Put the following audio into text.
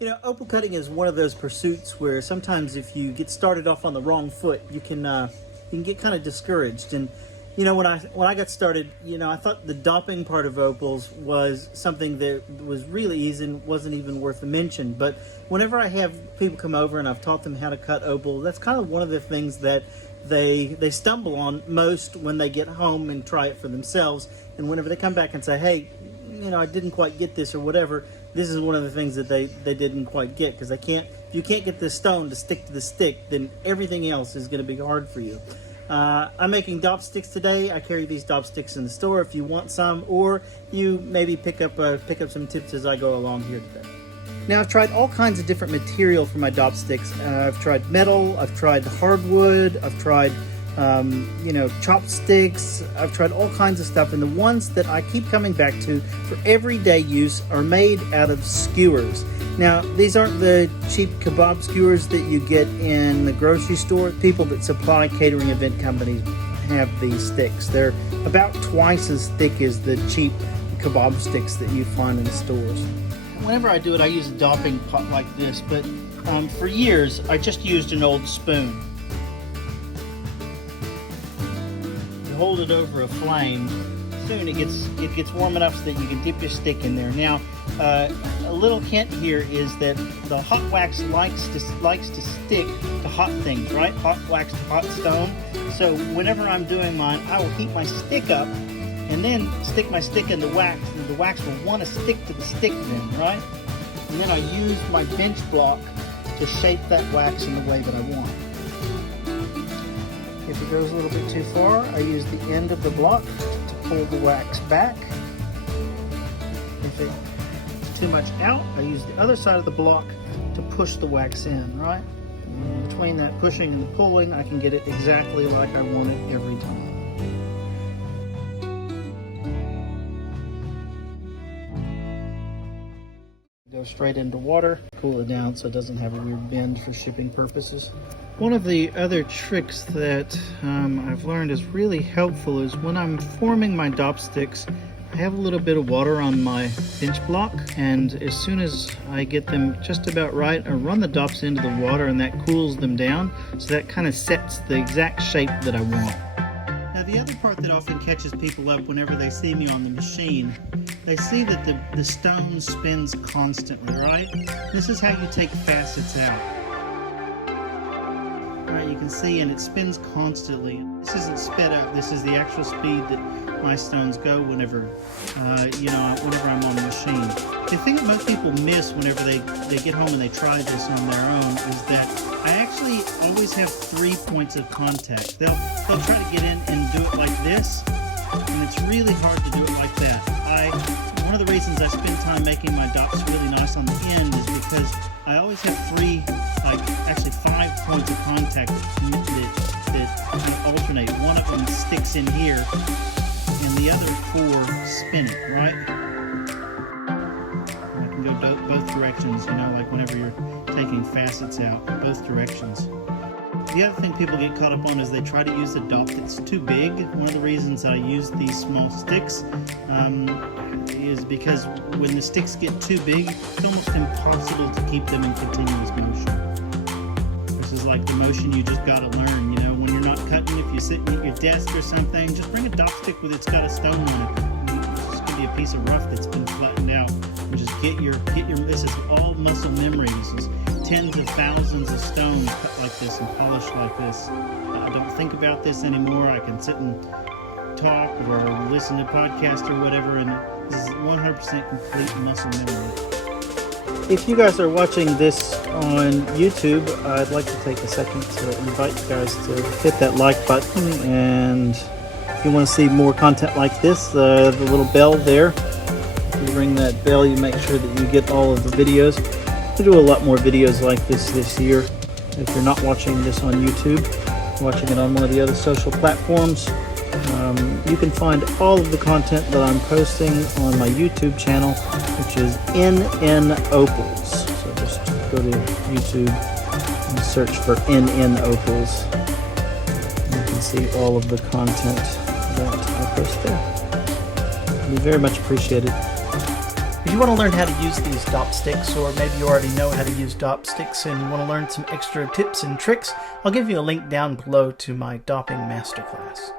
You know, opal cutting is one of those pursuits where sometimes if you get started off on the wrong foot, you can get kind of discouraged. And you know, when I got started, you know, I thought the doping part of opals was something that was really easy and wasn't even worth a mention. But whenever I have people come over and I've taught them how to cut opal, that's kind of one of the things that they stumble on most when they get home and try it for themselves. And whenever they come back and say, hey, you know, I didn't quite get this or whatever, this is one of the things that they didn't quite get, because if you can't get this stone to stick to the stick, then everything else is going to be hard for you. I'm making dop sticks today. I carry these dop sticks in the store if you want some, or you maybe pick up some tips as I go along here today. Now, I've tried all kinds of different material for my dop sticks. I've tried metal, I've tried hardwood, I've tried you know, chopsticks. I've tried all kinds of stuff, and the ones that I keep coming back to for everyday use are made out of skewers. Now, these aren't the cheap kebab skewers that you get in the grocery store. People that supply catering event companies have these sticks. They're about twice as thick as the cheap kebab sticks that you find in the stores. Whenever I do it, I use a dopping pot like this, but for years I just used an old spoon. Hold it over a flame. Soon it gets warm enough so that you can dip your stick in there. Now, a little hint here is that the hot wax likes to stick to hot things, right? Hot wax to hot stone. So whenever I'm doing mine, I will heat my stick up and then stick my stick in the wax, and the wax will want to stick to the stick then, right? And then I use my bench block to shape that wax in the way that I want. If it goes a little bit too far, I use the end of the block to pull the wax back. If it's too much out, I use the other side of the block to push the wax in, right? And between that pushing and the pulling, I can get it exactly like I want it every time. Go straight into water, cool it down so it doesn't have a weird bend for shipping purposes. One of the other tricks that I've learned is really helpful is when I'm forming my dop sticks, I have a little bit of water on my bench block, and as soon as I get them just about right, I run the dops into the water and that cools them down, so that kind of sets the exact shape that I want. Now, the other part that often catches people up whenever they see me on the machine, they see that the stone spins constantly, right? This is how you take facets out. Right, you can see, and it spins constantly. This isn't sped up. This is the actual speed that my stones go whenever, whenever I'm on the machine. The thing that most people miss whenever they get home and they try this on their own is that I actually always have 3 points of contact. They'll try to get in and do it like this, and it's really hard to do it like that. One of the reasons I spend time making my dops really nice on the end is because I always have 5 points of contact that alternate. One of them sticks in here, and the other 4 spin it, right? And I can go both directions, you know, like whenever you're taking facets out, both directions. The other thing people get caught up on is they try to use a dop that's too big. One of the reasons I use these small sticks is because when the sticks get too big, it's almost impossible to keep them in continuous motion. This is like the motion you just gotta learn, you know, when you're not cutting, if you're sitting at your desk or something, just bring a dop stick with it's got a stone on it. It's just gonna be a piece of rough that's been flattened out. And just get your, this is all muscle memory. This is tens of thousands of stones cut like this and polished like this. I don't think about this anymore. I can sit and talk or listen to podcasts or whatever, and this is 100% complete muscle memory. If you guys are watching this on YouTube, I'd like to take a second to invite you guys to hit that like button, and if you want to see more content like this, the little bell there, you ring that bell, you make sure that you get all of the videos. We do a lot more videos like this year. If you're not watching this on YouTube, watching it on one of the other social platforms, you can find all of the content that I'm posting on my YouTube channel, which is NN Opals. So just go to YouTube and search for NN Opals. You can see all of the content that I post there. It'd be very much appreciated. If you want to learn how to use these dop sticks, or maybe you already know how to use dop sticks and you want to learn some extra tips and tricks, I'll give you a link down below to my dopping masterclass.